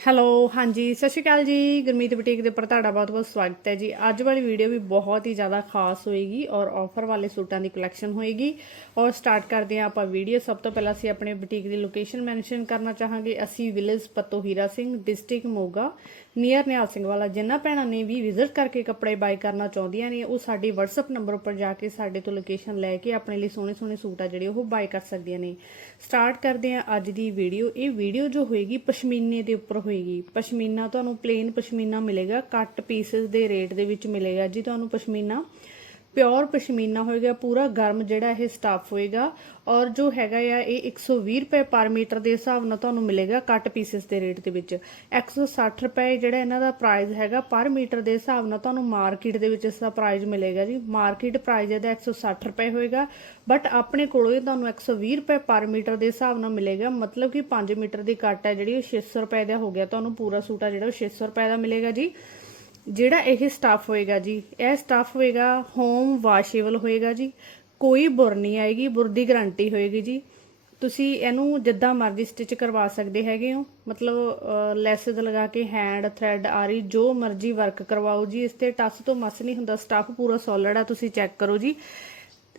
Hello ਹਾਂਜੀ, ਸਤਿ ਸ਼੍ਰੀ ਅਕਾਲ ਜੀ। ਗੁਰਮੀਤ ਬੁਟੀਕ ਦੇ ਉੱਪਰ ਤੁਹਾਡਾ ਬਹੁਤ-ਬਹੁਤ ਸਵਾਗਤ ਹੈ ਜੀ। ਅੱਜ ਵਾਲੀ ਵੀਡੀਓ ਵੀ ਬਹੁਤ ਹੀ ਜ਼ਿਆਦਾ ਖਾਸ ਹੋਏਗੀ ਔਰ ਆਫਰ ਵਾਲੇ ਸੂਟਾਂ ਦੀ ਕਲੈਕਸ਼ਨ ਹੋਏਗੀ। ਔਰ ਸਟਾਰਟ ਕਰਦੇ ਹਾਂ ਆਪਾਂ ਵੀਡੀਓ ਸਭ ਤੋਂ ਪਹਿਲਾਂ ਅਸੀਂ ਆਪਣੇ ਬੁਟੀਕ ਦੀ ਲੋਕੇਸ਼ਨ ਮੈਂਸ਼ਨ ਕਰਨਾ ਚਾਹਾਂਗੇ। ਅਸੀਂ village Patto Hira Singh district Moga. Near Nihal Singh Wala ਜਿਨ੍ਹਾਂ ਭੈਣਾਂ ਨੇ ਵੀ ਵਿਜ਼ਿਟ ਕਰਕੇ ਕੱਪੜੇ ਬਾਈ ਕਰਨਾ ਚਾਹੁੰਦੀਆਂ ਨੇ, ਉਹ ਸਾਡੇ WhatsApp ਨੰਬਰ ਉੱਪਰ ਜਾ ਕੇ ਸਾਡੇ ਤੋਂ ਲੋਕੇਸ਼ਨ ਲੈ ਕੇ ਆਪਣੇ ਲਈ ਸੋਹਣੇ ਸੋਹਣੇ ਸੂਟ ਆ ਜਿਹੜੇ ਉਹ ਬਾਈ ਕਰ ਸਕਦੀਆਂ ਨੇ। ਸਟਾਰਟ ਕਰਦੇ ਹਾਂ ਅੱਜ ਦੀ ਵੀਡੀਓ ਇਹ ਵੀਡੀਓ ਜੋ ਹੋਏਗੀ ਪਸ਼ਮੀਨੇ ਦੇ ਉੱਪਰ ਹੋਏਗੀ। ਪਸ਼ਮੀਨਾ ਤੁਹਾਨੂੰ ਪਲੇਨ ਪਸ਼ਮੀਨਾ ਮਿਲੇਗਾ। ਕੱਟ ਪੀਸਸ ਦੇ ਰੇਟ ਦੇ ਵਿੱਚ ਮਿਲੇਗਾ ਜੀ। ਤੁਹਾਨੂੰ ਪਸ਼ਮੀਨਾ ਪਿਓਰ ਪਸ਼ਮੀਨਾ ਹੋਏਗਾ, ਪੂਰਾ ਗਰਮ ਜਿਹੜਾ ਇਹ ਸਟਾਫ ਹੋਏਗਾ ਔਰ ਜੋ ਹੈਗਾ ਆ ਇਹ 120 ਰੁਪਏ ਪਰ ਮੀਟਰ ਦੇ ਹਿਸਾਬ ਨਾਲ ਤੁਹਾਨੂੰ ਮਿਲੇਗਾ ਕੱਟ ਪੀਸਸ ਦੇ ਰੇਟ ਦੇ ਵਿੱਚ। 160 ਰੁਪਏ ਜਿਹੜਾ ਇਹਨਾਂ ਦਾ ਪ੍ਰਾਈਸ ਹੈਗਾ ਪਰ ਮੀਟਰ ਦੇ ਹਿਸਾਬ ਨਾਲ ਤੁਹਾਨੂੰ ਮਾਰਕੀਟ ਦੇ ਵਿੱਚ ਇਸ ਦਾ ਪ੍ਰਾਈਸ ਮਿਲੇਗਾ ਜੀ। ਮਾਰਕੀਟ ਪ੍ਰਾਈਸ ਇਹਦਾ 160 ਰੁਪਏ ਹੋਏਗਾ ਬਟ ਆਪਣੇ ਕੋਲੋਂ ਇਹ ਤੁਹਾਨੂੰ 120 ਰੁਪਏ ਪਰ ਮੀਟਰ ਦੇ ਹਿਸਾਬ ਨਾਲ ਮਿਲੇਗਾ। ਮਤਲਬ ਕਿ 5 ਮੀਟਰ ਦੀ ਕੱਟ ਹੈ ਜਿਹੜੀ ਉਹ 600 ਰੁਪਏ ਦਾ ਹੋ ਗਿਆ। ਤੁਹਾਨੂੰ ਪੂਰਾ ਸੂਟ ਆ ਜਿਹੜਾ ਉਹ 600 ਰੁਪਏ ਦਾ ਮਿਲੇਗਾ ਜੀ। ਜਿਹੜਾ ਇਹ ਸਟਾਫ ਹੋਏਗਾ ਜੀ, ਇਹ ਸਟਾਫ ਹੋਏਗਾ ਹੋਮ ਵਾਸ਼ੇਬਲ ਹੋਏਗਾ ਜੀ, ਕੋਈ ਬੁਰ ਨਹੀਂ ਆਏਗੀ, ਬੁਰ ਦੀ ਗਾਰੰਟੀ ਹੋਏਗੀ ਜੀ। ਤੁਸੀਂ ਇਹਨੂੰ ਜਿੱਦਾਂ ਮਰਜ਼ੀ ਸਟਿਚ ਕਰਵਾ ਸਕਦੇ ਹੈਗੇ ਹੋ, ਮਤਲਬ ਲੈਸਸ ਲਗਾ ਕੇ ਹੈਂਡ ਥ੍ਰੈਡ ਆਰੀ, ਜੋ ਮਰਜ਼ੀ ਵਰਕ ਕਰਵਾਓ ਜੀ, ਇਸ ਤੇ ਟੱਸ ਤੋਂ ਮਸ ਨਹੀਂ ਹੁੰਦਾ ਸਟਾਫ ਪੂਰਾ ਸੋਲਿਡ ਆ, ਤੁਸੀਂ ਚੈੱਕ ਕਰੋ ਜੀ।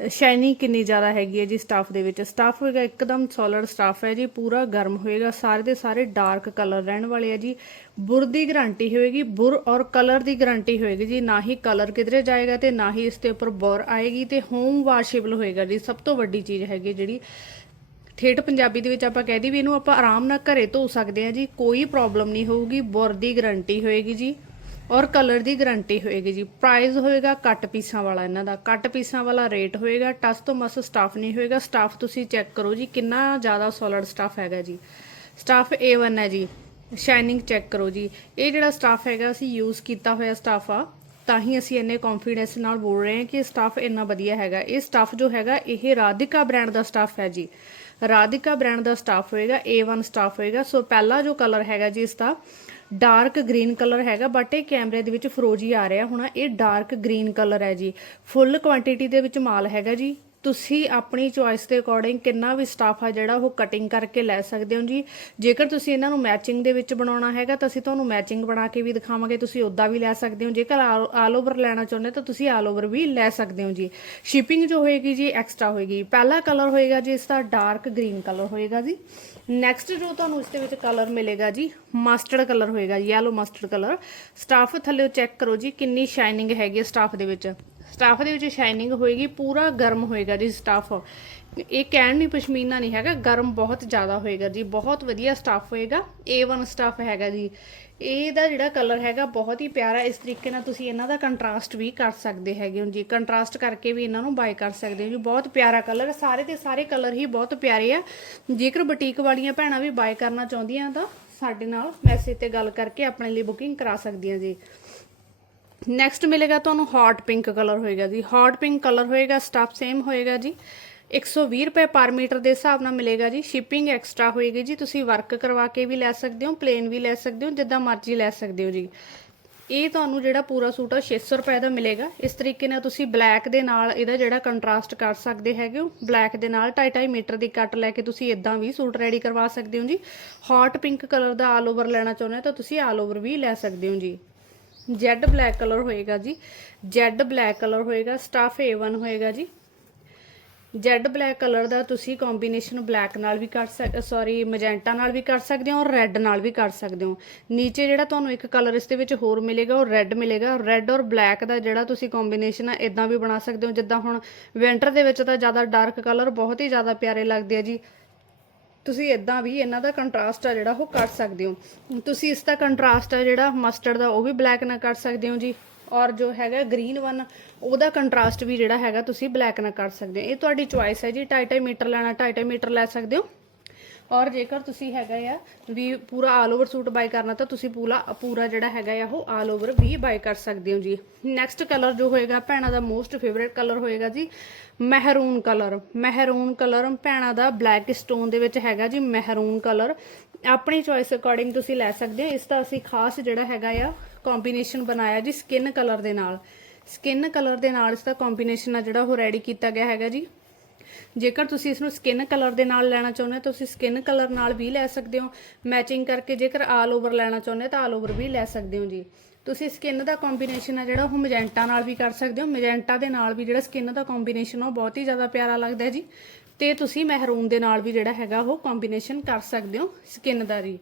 ਸ਼ਾਈਨਿੰਗ ਕਿੰਨੀ ਜ਼ਿਆਦਾ ਹੈਗੀ ਹੈ ਜੀ ਸਟਾਫ ਦੇ ਵਿੱਚ। ਸਟਾਫ ਹੋਏਗਾ ਇੱਕਦਮ ਸੋਲਰ ਸਟਾਫ ਹੈ ਜੀ, ਪੂਰਾ ਗਰਮ ਹੋਏਗਾ, ਸਾਰੇ ਦੇ ਸਾਰੇ ਡਾਰਕ ਕਲਰ ਰਹਿਣ ਵਾਲੇ ਆ ਜੀ। ਬੁਰ ਦੀ ਗਾਰੰਟੀ ਹੋਏਗੀ, ਬੁਰ ਔਰ ਕਲਰ ਦੀ ਗਾਰੰਟੀ ਹੋਏਗੀ ਜੀ। ਨਾ ਹੀ ਕਲਰ ਕਿਧਰੇ ਜਾਏਗਾ ਤੇ ਨਾ ਹੀ ਇਸ ਦੇ ਉੱਪਰ ਬੁਰ ਆਏਗੀ ਤੇ ਹੋਮ ਵਾਸ਼ੇਬਲ ਹੋਏਗਾ ਜੀ। ਸਭ ਤੋਂ ਵੱਡੀ ਚੀਜ਼ ਹੈਗੀ ਜਿਹੜੀ ਠੇਠ ਪੰਜਾਬੀ ਦੇ ਵਿੱਚ ਆਪਾਂ ਕਹਿ ਦਈ ਵੀ ਇਹਨੂੰ ਆਪਾਂ ਆਰਾਮ ਨਾਲ ਘਰੇ ਧੋ ਸਕਦੇ ਹਾਂ ਜੀ। ਕੋਈ ਪ੍ਰੋਬਲਮ ਨਹੀਂ ਹੋਊਗੀ, ਬੁਰ ਦੀ ਗਾਰੰਟੀ ਹੋਏਗੀ ਜੀ। ਔਰ ਕਲਰ ਦੀ ਗਾਰੰਟੀ ਹੋਏਗੀ ਜੀ। ਪ੍ਰਾਈਸ ਹੋਏਗਾ ਕੱਟ ਪੀਸਾਂ ਵਾਲਾ ਇਹਨਾਂ ਦਾ। ਕੱਟ ਪੀਸਾਂ ਵਾਲਾ ਰੇਟ ਹੋਏਗਾ। ਟਸ ਤੋਂ ਮਸ ਸਟਾਫ ਨਹੀਂ ਹੋਏਗਾ। ਸਟਾਫ ਤੁਸੀਂ ਚੈੱਕ ਕਰੋ ਜੀ ਕਿੰਨਾ ਜ਼ਿਆਦਾ ਸੋਲਿਡ ਸਟਾਫ ਹੈਗਾ ਜੀ। ਸਟਾਫ A1 ਹੈ ਜੀ। ਸ਼ਾਈਨਿੰਗ ਚੈੱਕ ਕਰੋ ਜੀ। ਇਹ ਜਿਹੜਾ ਸਟਾਫ ਹੈਗਾ, ਅਸੀਂ ਯੂਜ਼ ਕੀਤਾ ਹੋਇਆ ਸਟਾਫ ਆ, ਤਾਂ ਹੀ ਅਸੀਂ ਇੰਨੇ ਕੌਨਫੀਡੈਂਸ ਨਾਲ ਬੋਲ ਰਹੇ ਹਾਂ ਕਿ ਸਟਾਫ ਇੰਨਾ ਵਧੀਆ ਹੈਗਾ। ਇਹ ਸਟਾਫ ਜੋ ਹੈਗਾ, ਇਹ ਰਾਧਿਕਾ ਬ੍ਰਾਂਡ ਦਾ ਸਟਾਫ ਹੈ ਜੀ। ਰਾਧਿਕਾ ਬ੍ਰਾਂਡ ਦਾ ਸਟਾਫ ਹੋਏਗਾ A1 ਸਟਾਫ ਹੋਏਗਾ। ਸੋ ਪਹਿਲਾ ਜੋ ਕਲਰ ਹੈਗਾ ਜੀ ਇਸ ਦਾ ਡਾਰਕ ਗ੍ਰੀਨ ਕਲਰ ਹੈਗਾ ਬਟ ਇਹ ਕੈਮਰੇ ਦੇ ਵਿੱਚ ਫਰੋਜੀ ਆ ਰਿਹਾ। ਹੁਣ ਇਹ ਡਾਰਕ ਗ੍ਰੀਨ ਕਲਰ ਹੈ ਜੀ। ਫੁੱਲ ਕੁਆਂਟੀਟੀ ਦੇ ਵਿੱਚ ਮਾਲ ਹੈਗਾ ਜੀ। ਤੁਸੀਂ ਆਪਣੀ ਚੁਆਇਸ ਦੇ ਅਕੋਰਡਿੰਗ ਕਿੰਨਾ ਵੀ ਸਟਾਫ ਆ ਜਿਹੜਾ ਉਹ ਕਟਿੰਗ ਕਰਕੇ ਲੈ ਸਕਦੇ ਹੋ ਜੀ। ਜੇਕਰ ਤੁਸੀਂ ਇਹਨਾਂ ਨੂੰ ਮੈਚਿੰਗ ਦੇ ਵਿੱਚ ਬਣਾਉਣਾ ਹੈਗਾ, ਤਾਂ ਅਸੀਂ ਤੁਹਾਨੂੰ ਮੈਚਿੰਗ ਬਣਾ ਕੇ ਵੀ ਦਿਖਾਵਾਂਗੇ। ਤੁਸੀਂ ਉਦਾਂ ਵੀ ਲੈ ਸਕਦੇ ਹੋ। ਜੇਕਰ ਆਲ ਓਵਰ ਲੈਣਾ ਚਾਹੁੰਦੇ ਤਾਂ ਤੁਸੀਂ ਆਲ ਓਵਰ ਵੀ ਲੈ ਸਕਦੇ ਹੋ ਜੀ। ਸ਼ਿਪਿੰਗ ਜੋ ਹੋਏਗੀ ਜੀ ਐਕਸਟਰਾ ਹੋਏਗੀ। ਪਹਿਲਾ ਕਲਰ ਹੋਏਗਾ ਜੀ ਇਸ ਦਾ ਡਾਰਕ ਗ੍ਰੀਨ ਕਲਰ ਹੋਏਗਾ ਜੀ। ਨੈਕਸਟ ਜੋ ਤੁਹਾਨੂੰ ਇਸ ਦੇ ਵਿੱਚ ਕਲਰ ਮਿਲੇਗਾ ਜੀ ਮਸਟਰਡ ਕਲਰ ਹੋਏਗਾ ਯੈਲੋ ਮਸਟਰਡ ਕਲਰ ਸਟਾਫ ਥੱਲੇ ਚੈੱਕ ਕਰੋ ਜੀ, ਕਿੰਨੀ ਸ਼ਾਈਨਿੰਗ ਹੈਗੀ ਸਟਾਫ ਦੇ ਵਿੱਚ। ਸਟਾਫ ਦੇ ਵਿੱਚ ਸ਼ਾਈਨਿੰਗ ਹੋਏਗੀ, ਪੂਰਾ ਗਰਮ ਹੋਏਗਾ ਜੀ ਸਟਾਫ। ਇਹ ਕਹਿਣ ਨਹੀਂ ਪਸ਼ਮੀਨਾ ਨਹੀਂ ਹੈਗਾ, ਗਰਮ ਬਹੁਤ ਜ਼ਿਆਦਾ ਹੋਏਗਾ ਜੀ, ਬਹੁਤ ਵਧੀਆ ਸਟਾਫ ਹੋਏਗਾ A1 ਸਟਾਫ ਹੈਗਾ ਜੀ। ਇਹਦਾ ਜਿਹੜਾ ਕਲਰ ਹੈਗਾ ਬਹੁਤ ਹੀ ਪਿਆਰਾ, ਇਸ ਤਰੀਕੇ ਨਾਲ ਤੁਸੀਂ ਇਹਨਾਂ ਦਾ ਕੰਟਰਾਸਟ ਵੀ ਕਰ ਸਕਦੇ ਹੈਗੇ ਹੋ ਜੀ। ਕੰਟਰਾਸਟ ਕਰਕੇ ਵੀ ਇਹਨਾਂ ਨੂੰ ਬਾਈ ਕਰ ਸਕਦੇ ਹੋ ਜੀ, ਬਹੁਤ ਪਿਆਰਾ ਕਲਰ, ਸਾਰੇ ਦੇ ਸਾਰੇ ਕਲਰ ਹੀ ਬਹੁਤ ਪਿਆਰੇ ਆ। ਜੇਕਰ ਬੁਟੀਕ ਵਾਲੀਆਂ ਭੈਣਾਂ ਵੀ ਬਾਈ ਕਰਨਾ ਚਾਹੁੰਦੀਆਂ ਤਾਂ ਸਾਡੇ ਨਾਲ ਮੈਸੇਜ ਤੇ ਗੱਲ ਕਰਕੇ ਆਪਣੇ ਲਈ ਬੁਕਿੰਗ ਕਰਾ ਸਕਦੀਆਂ ਜੀ। ਨੈਕਸਟ ਮਿਲੇਗਾ ਤੁਹਾਨੂੰ ਹੌਟ ਪਿੰਕ ਕਲਰ ਹੋਏਗਾ ਜੀ। ਹੌਟ ਪਿੰਕ ਕਲਰ ਹੋਏਗਾ ਸਟਾਫ ਸੇਮ ਹੋਏਗਾ ਜੀ। 120 ਰੁਪਏ ਪਰ ਮੀਟਰ ਦੇ ਹਿਸਾਬ ਨਾਲ ਮਿਲੇਗਾ ਜੀ। ਸ਼ਿਪਿੰਗ ਐਕਸਟਰਾ ਹੋਏਗੀ ਜੀ। ਤੁਸੀਂ ਵਰਕ ਕਰਵਾ ਕੇ ਵੀ ਲੈ ਸਕਦੇ ਹੋ ਪਲੇਨ ਵੀ ਲੈ ਸਕਦੇ ਹੋ, ਜਿੱਦਾਂ ਮਰਜ਼ੀ ਲੈ ਸਕਦੇ ਹੋ ਜੀ। ਇਹ ਤੁਹਾਨੂੰ ਜਿਹੜਾ ਪੂਰਾ ਸੂਟ ਆ 600 ਰੁਪਏ ਦਾ ਮਿਲੇਗਾ। ਇਸ ਤਰੀਕੇ ਨਾਲ ਤੁਸੀਂ ਬਲੈਕ ਦੇ ਨਾਲ ਇਹਦਾ ਜਿਹੜਾ ਕੰਟਰਾਸਟ ਕਰ ਸਕਦੇ ਹੈਗੇ ਹੋ। ਬਲੈਕ ਦੇ ਨਾਲ 2.5 ਮੀਟਰ ਦੀ ਕੱਟ ਲੈ ਕੇ ਤੁਸੀਂ ਇਦਾਂ ਵੀ ਸੂਟ ਰੈਡੀ ਕਰਵਾ ਸਕਦੇ ਹੋ ਜੀ। ਹੌਟ ਪਿੰਕ ਕਲਰ ਦਾ ਆਲ ਓਵਰ ਲੈਣਾ ਚਾਹੁੰਦੇ ਹੋ ਤਾਂ ਤੁਸੀਂ ਆਲ ਓਵਰ ਵੀ ਲੈ ਸਕਦੇ ਹੋ ਜੀ। ਜੈਡ ਬਲੈਕ ਕਲਰ ਹੋਏਗਾ ਜੀ। ਜੈਡ ਬਲੈਕ ਕਲਰ ਹੋਏਗਾ, ਸਟਾਫ A1 ਹੋਏਗਾ ਜੀ। ਜੈਡ ਬਲੈਕ ਕਲਰ ਦਾ ਤੁਸੀਂ ਕੰਬੀਨੇਸ਼ਨ ਬਲੈਕ ਨਾਲ ਵੀ ਕਰ ਸਕ, ਸੌਰੀ, ਮੈਜੈਂਟਾ ਨਾਲ ਵੀ ਕਰ ਸਕਦੇ ਹੋ ਔਰ ਰੈੱਡ ਨਾਲ ਵੀ ਕਰ ਸਕਦੇ ਹੋ। ਨੀਚੇ ਜਿਹੜਾ ਤੁਹਾਨੂੰ ਇੱਕ ਕਲਰ ਇਸ ਦੇ ਵਿੱਚ ਹੋਰ ਮਿਲੇਗਾ, ਉਹ ਰੈੱਡ ਮਿਲੇਗਾ। ਰੈੱਡ ਔਰ ਬਲੈਕ ਦਾ ਜਿਹੜਾ ਤੁਸੀਂ ਕੰਬੀਨੇਸ਼ਨ ਆ ਇਦਾਂ ਵੀ ਬਣਾ ਸਕਦੇ ਹੋ। ਜਿੱਦਾਂ ਹੁਣ ਵਿੰਟਰ ਦੇ ਵਿੱਚ ਤਾਂ ਜ਼ਿਆਦਾ ਡਾਰਕ ਕਲਰ ਬਹੁਤ ਹੀ ਜ਼ਿਆਦਾ ਪਿਆਰੇ ਲੱਗਦੇ ਆ ਜੀ। ਤੁਸੀਂ ਇਦਾਂ ਵੀ ਇਹਨਾਂ ਦਾ ਕੰਟਰਾਸਟ ਆ ਜਿਹੜਾ ਉਹ ਕਰ ਸਕਦੇ ਹੋ। ਤੁਸੀਂ ਇਸ ਦਾ ਕੰਟਰਾਸਟ ਆ ਜਿਹੜਾ ਮਸਟਰਡ ਦਾ, ਉਹ ਵੀ ਬਲੈਕ ਨਾਲ ਕਰ ਸਕਦੇ ਹੋ ਜੀ। ਔਰ ਜੋ ਹੈਗਾ ਗ੍ਰੀਨ ਵਨ ਉਹਦਾ ਕੰਟਰਾਸਟ ਵੀ ਜਿਹੜਾ ਹੈਗਾ ਤੁਸੀਂ ਬਲੈਕ ਨਾਲ ਕਰ ਸਕਦੇ ਹੋ। ਇਹ ਤੁਹਾਡੀ ਚੁਆਇਸ ਹੈ ਜੀ। 2.5 ਮੀਟਰ ਲੈਣਾ 2.5 ਮੀਟਰ ਲੈ ਸਕਦੇ ਹੋ। ਔਰ ਜੇਕਰ ਤੁਸੀਂ ਹੈਗਾ ਆ ਵੀ ਪੂਰਾ ਆਲ ਓਵਰ ਸੂਟ ਬਾਈ ਕਰਨਾ, ਤਾਂ ਤੁਸੀਂ ਪੂਰਾ ਪੂਰਾ ਜਿਹੜਾ ਹੈਗਾ ਆ ਉਹ ਆਲ ਓਵਰ ਵੀ ਬਾਈ ਕਰ ਸਕਦੇ ਹੋ ਜੀ। ਨੈਕਸਟ ਕਲਰ ਜੋ ਹੋਏਗਾ, ਭੈਣਾਂ ਦਾ ਮੋਸਟ ਫੇਵਰੇਟ ਕਲਰ ਹੋਏਗਾ ਜੀ, ਮਹਿਰੂਨ ਕਲਰ ਮਹਿਰੂਨ ਕਲਰ ਭੈਣਾਂ ਦਾ ਬਲੈਕ ਸਟੋਨ ਦੇ ਵਿੱਚ ਹੈਗਾ ਜੀ, ਮਹਿਰੂਨ ਕਲਰ ਆਪਣੀ ਚੋਇਸ ਅਕੋਰਡਿੰਗ ਤੁਸੀਂ ਲੈ ਸਕਦੇ ਹੋ। ਇਸ ਦਾ ਅਸੀਂ ਖਾਸ ਜਿਹੜਾ ਹੈਗਾ ਆ ਕੰਬੀਨੇਸ਼ਨ ਬਣਾਇਆ ਜੀ ਸਕਿਨ ਕਲਰ ਦੇ ਨਾਲ। ਸਕਿਨ ਕਲਰ ਦੇ ਨਾਲ ਇਸ ਦਾ ਕੰਬੀਨੇਸ਼ਨ ਆ ਜਿਹੜਾ ਉਹ ਰੈਡੀ ਕੀਤਾ ਗਿਆ ਹੈਗਾ ਜੀ। ਜੇਕਰ ਤੁਸੀਂ ਇਸ ਨੂੰ ਸਕਿਨ ਕਲਰ ਦੇ ਨਾਲ ਲੈਣਾ ਚਾਹੁੰਦੇ ਹੋ ਤਾਂ ਤੁਸੀਂ ਸਕਿਨ ਕਲਰ ਨਾਲ ਵੀ ਲੈ ਸਕਦੇ ਹੋ। ਮੈਚਿੰਗ ਕਰਕੇ ਜੇਕਰ ਆਲ ਓਵਰ ਲੈਣਾ ਚਾਹੁੰਦੇ ਹੋ, ਤਾਂ ਆਲ ਓਵਰ ਵੀ ਲੈ ਸਕਦੇ ਹੋ ਜੀ। ਤੁਸੀਂ ਸਕਿਨ ਦਾ ਕੰਬੀਨੇਸ਼ਨ ਹੈ ਜਿਹੜਾ, ਉਹ ਮੈਜੈਂਟਾ ਨਾਲ ਵੀ ਕਰ ਸਕਦੇ ਹੋ। ਮੈਜੈਂਟਾ ਦੇ ਨਾਲ ਵੀ ਜਿਹੜਾ ਸਕਿਨ ਦਾ ਕੰਬੀਨੇਸ਼ਨ ਉਹ ਬਹੁਤ ਹੀ ਜ਼ਿਆਦਾ ਪਿਆਰਾ ਲੱਗਦਾ ਹੈ ਜੀ। ਤੇ ਤੁਸੀਂ ਮਹਿਰੂਨ ਦੇ ਨਾਲ ਵੀ ਜਿਹੜਾ ਹੈਗਾ, ਉਹ ਕੰਬੀਨੇਸ਼ਨ ਕਰ ਸਕਦੇ ਹੋ ਸਕਿਨ ਦਾ ਜੀ।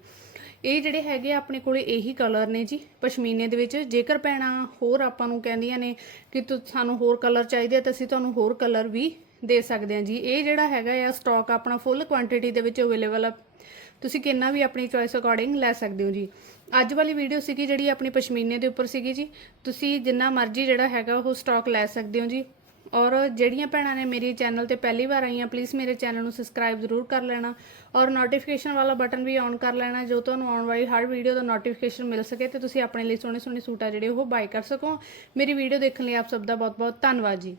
ਇਹ ਜਿਹੜੇ ਹੈਗੇ ਆ, ਆਪਣੇ ਕੋਲੇ ਇਹੀ ਕਲਰ ਨੇ ਜੀ। ਪਸ਼ਮੀਨੇ ਦੇ ਵਿੱਚ ਜੇਕਰ ਭੈਣਾਂ ਹੋਰ ਆਪਾਂ ਨੂੰ ਕਹਿੰਦੀਆਂ ਨੇ ਕਿ ਤੁਹਾਨੂੰ ਹੋਰ ਕਲਰ ਚਾਹੀਦੇ ਆ, ਤਾਂ ਅਸੀਂ ਤੁਹਾਨੂੰ ਹੋਰ ਕਲਰ ਵੀ ਦੇ ਸਕਦੇ ਹਾਂ ਜੀ। ਇਹ ਜਿਹੜਾ ਹੈਗਾ ਆ ਸਟਾਕ ਆਪਣਾ ਫੁੱਲ ਕੁਆਂਟੀਟੀ ਦੇ ਵਿੱਚ ਅਵੇਲੇਬਲ ਆ। ਤੁਸੀਂ ਕਿੰਨਾ ਵੀ ਆਪਣੀ ਚੋਇਸ ਅਕੋਰਡਿੰਗ ਲੈ ਸਕਦੇ ਹੋ ਜੀ। ਅੱਜ ਵਾਲੀ ਵੀਡੀਓ ਸੀਗੀ ਜਿਹੜੀ ਆਪਣੀ ਪਸ਼ਮੀਨੇ ਦੇ ਉੱਪਰ ਸੀਗੀ ਜੀ। ਤੁਸੀਂ ਜਿੰਨਾ ਮਰਜ਼ੀ ਜਿਹੜਾ ਹੈਗਾ ਉਹ ਸਟਾਕ ਲੈ ਸਕਦੇ ਹੋ ਜੀ। ਔਰ ਜਿਹੜੀਆਂ ਭੈਣਾਂ ਨੇ ਮੇਰੇ ਚੈਨਲ ਤੇ ਪਹਿਲੀ ਵਾਰ ਆਈਆਂ ਪਲੀਜ਼ ਮੇਰੇ ਚੈਨਲ ਨੂੰ ਸਬਸਕ੍ਰਾਈਬ ਜ਼ਰੂਰ ਕਰ ਲੈਣਾ। ਔਰ ਨੋਟੀਫਿਕੇਸ਼ਨ ਵਾਲਾ ਬਟਨ ਵੀ ਔਨ ਕਰ ਲੈਣਾ, ਜੋ ਤੁਹਾਨੂੰ ਆਉਣ ਵਾਲੀ ਹਰ ਵੀਡੀਓ ਦਾ ਨੋਟੀਫਿਕੇਸ਼ਨ ਮਿਲ ਸਕੇ ਤੇ ਤੁਸੀਂ ਆਪਣੇ ਲਈ ਸੋਹਣੇ ਸੋਹਣੇ ਸੂਟ ਆ ਜਿਹੜੇ ਉਹ ਬਾਈ ਕਰ ਸਕੋ। ਮੇਰੀ ਵੀਡੀਓ ਦੇਖਣ ਲਈ ਆਪ ਸਭ ਦਾ ਬਹੁਤ ਬਹੁਤ ਧੰਨਵਾਦ ਜੀ।